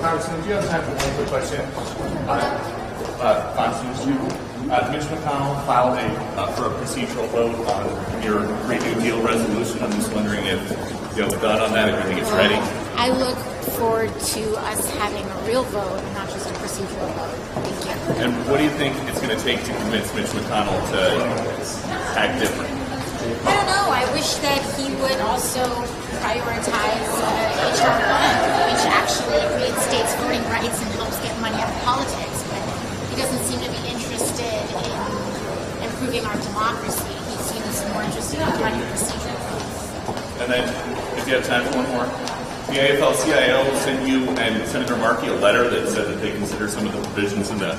Congressman, do you have time for one quick question? Fox News 2. Mitch McConnell filed for a procedural vote on your Green New Deal resolution. I'm just wondering if you have a thought on that, if you think it's ready. I look forward to us having a real vote, not just a procedural vote. Thank you. And what do you think it's going to take to convince Mitch McConnell to act different? I don't know. I wish that he would also prioritize HR 1, which actually reinstates voting rights and helps get money out of politics. But he doesn't seem to be interested in improving our democracy. He seems more interested in running procedural votes. And then, if you have time for one more, the AFL-CIO sent you and Senator Markey a letter that said that they consider some of the provisions in the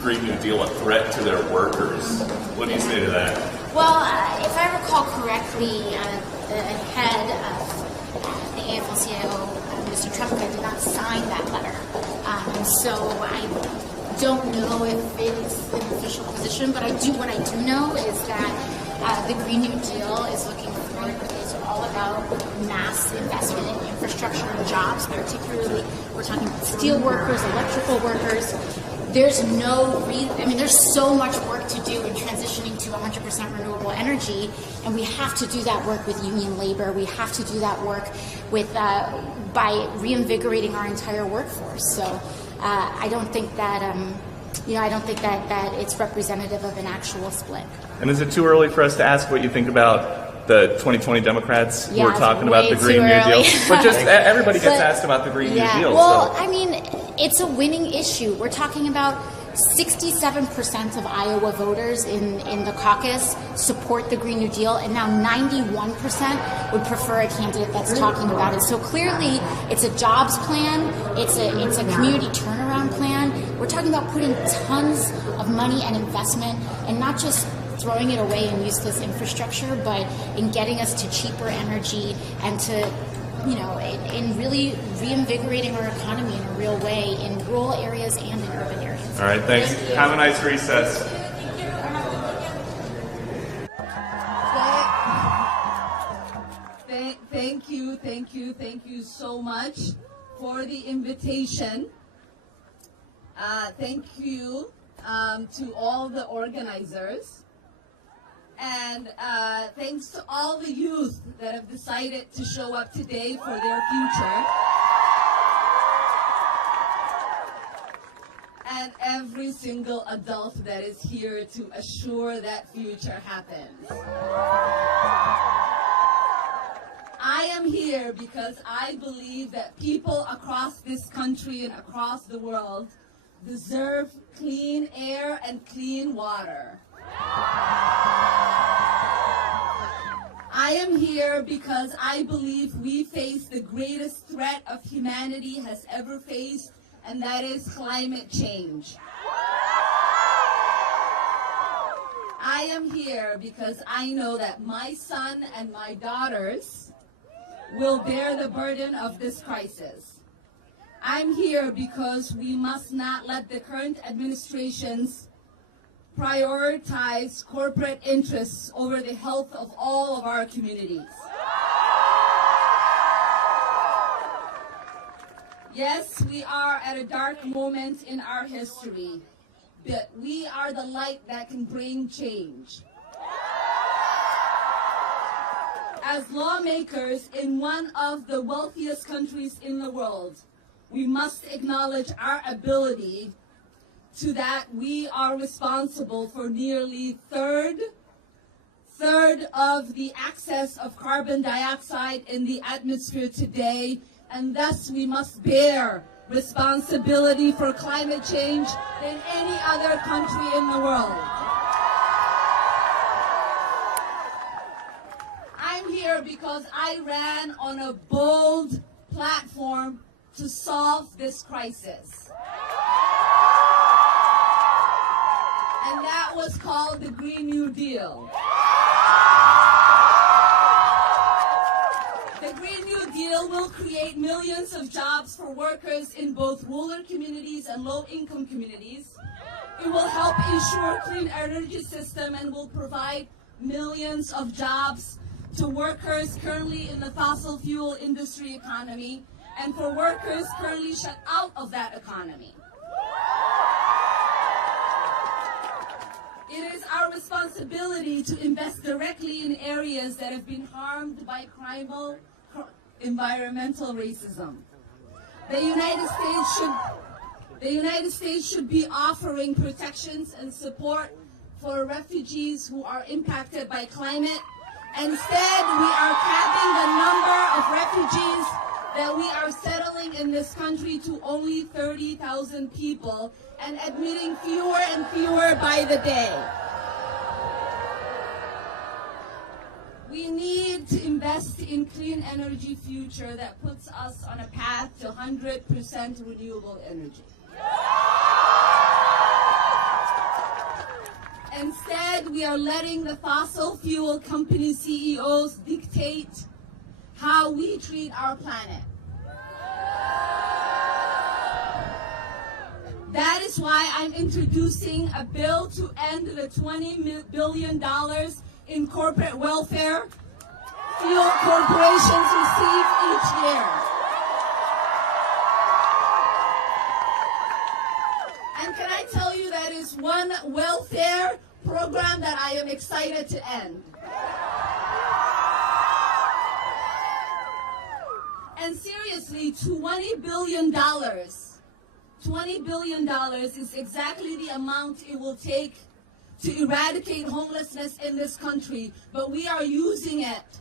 Green New Deal a threat to their workers. What do you say to that? Well, if I recall correctly, the head of the AFL-CIO, Mr. Trumka, did not sign that letter. So I don't know if it's an official position, but what I do know is that the Green New Deal is looking forward. It's all about mass investment in infrastructure and jobs, particularly we're talking about steel workers, electrical workers. There's so much work to do in transitioning to 100% renewable energy, and we have to do that work with union labor. We have to do that work with by reinvigorating our entire workforce. So I don't think that that it's representative of an actual split. And is it too early for us to ask what you think about the 2020 Democrats who are talking about the Green New Deal? But just everybody gets asked about the Green New Deal. Well, so. I mean, it's a winning issue. We're talking about 67% of Iowa voters in the caucus support the Green New Deal, and now 91% would prefer a candidate that's talking about it. So clearly, it's a jobs plan, it's a community turnaround plan. We're talking about putting tons of money and investment, and not just throwing it away in useless infrastructure, but in getting us to cheaper energy and to, in really reinvigorating our economy in a real way in rural areas and in urban areas. All right, thanks. Have a nice recess. Thank you so much for the invitation. Thank you to all the organizers. And thanks to all the youth that have decided to show up today for their future. And every single adult that is here to assure that future happens. I am here because I believe that people across this country and across the world deserve clean air and clean water. I am here because I believe we face the greatest threat of humanity has ever faced, and that is climate change. I am here because I know that my son and my daughters will bear the burden of this crisis. I'm here because we must not let the current administration's prioritize corporate interests over the health of all of our communities. Yes, we are at a dark moment in our history, but we are the light that can bring change. As lawmakers in one of the wealthiest countries in the world, we must acknowledge our ability to that we are responsible for nearly third of the excess of carbon dioxide in the atmosphere today, and thus we must bear responsibility for climate change than any other country in the world. I'm here because I ran on a bold platform to solve this crisis. And that was called the Green New Deal. The Green New Deal will create millions of jobs for workers in both rural communities and low-income communities. It will help ensure clean energy system and will provide millions of jobs to workers currently in the fossil fuel industry economy and for workers currently shut out of that economy. It is our responsibility to invest directly in areas that have been harmed by environmental racism. The United States should be offering protections and support for refugees who are impacted by climate. Instead, we are capping the number of refugees that we are settling in this country to only 30,000 people and admitting fewer and fewer by the day. We need to invest in clean energy future that puts us on a path to 100% renewable energy. Instead, we are letting the fossil fuel company CEOs dictate how we treat our planet. That is why I'm introducing a bill to end the $20 billion in corporate welfare fuel corporations receive each year. And can I tell you that is one welfare program that I am excited to end. And seriously, $20 billion is exactly the amount it will take to eradicate homelessness in this country, but we are using it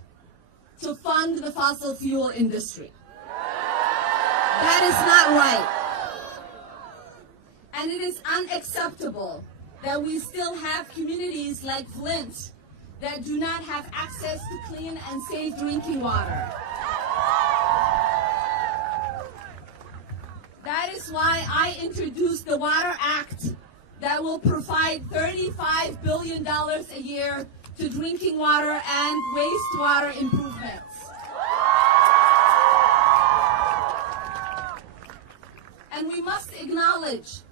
to fund the fossil fuel industry. That is not right. And it is unacceptable that we still have communities like Flint that do not have access to clean and safe drinking water. That is why I introduced the Water Act that will provide $35 billion a year to drinking water and wastewater improvements. And we must acknowledge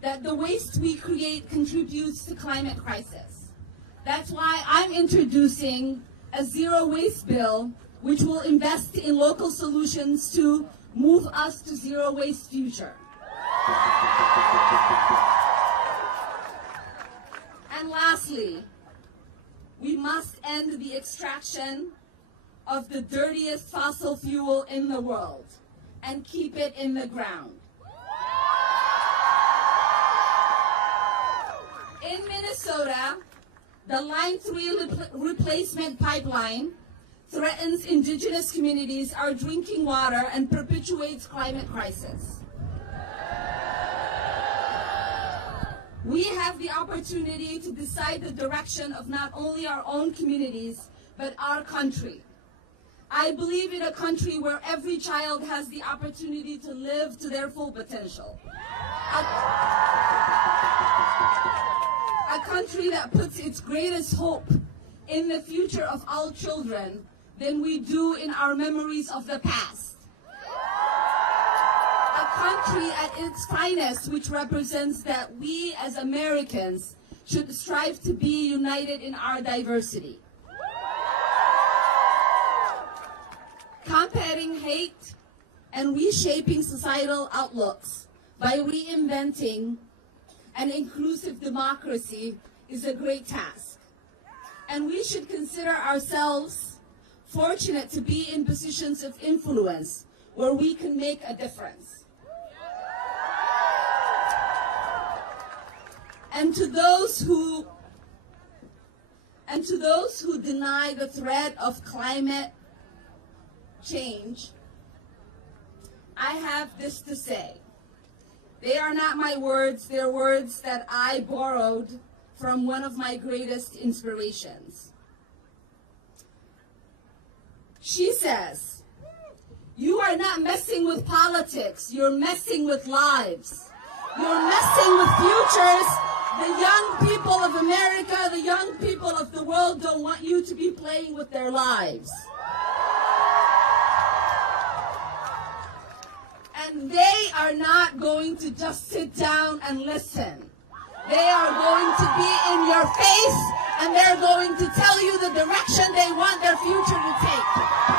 that the waste we create contributes to climate crisis. That's why I'm introducing a zero waste bill, which will invest in local solutions to move us to zero waste future. And lastly, we must end the extraction of the dirtiest fossil fuel in the world and keep it in the ground. In Minnesota, the Line 3 replacement pipeline threatens indigenous communities, our drinking water, and perpetuates climate crisis. We have the opportunity to decide the direction of not only our own communities, but our country. I believe in a country where every child has the opportunity to live to their full potential. A country that puts its greatest hope in the future of all children than we do in our memories of the past. A country at its finest, which represents that we as Americans should strive to be united in our diversity. Combating hate and reshaping societal outlooks by reinventing an inclusive democracy is a great task. And we should consider ourselves fortunate to be in positions of influence where we can make a difference. And to those who deny the threat of climate change, I have this to say. They are not my words, they're words that I borrowed from one of my greatest inspirations. She says, "You are not messing with politics, you're messing with lives. You're messing with futures. The young people of America, the young people of the world don't want you to be playing with their lives." And they are not going to just sit down and listen. They are going to be in your face and they're going to tell you the direction they want their future to take.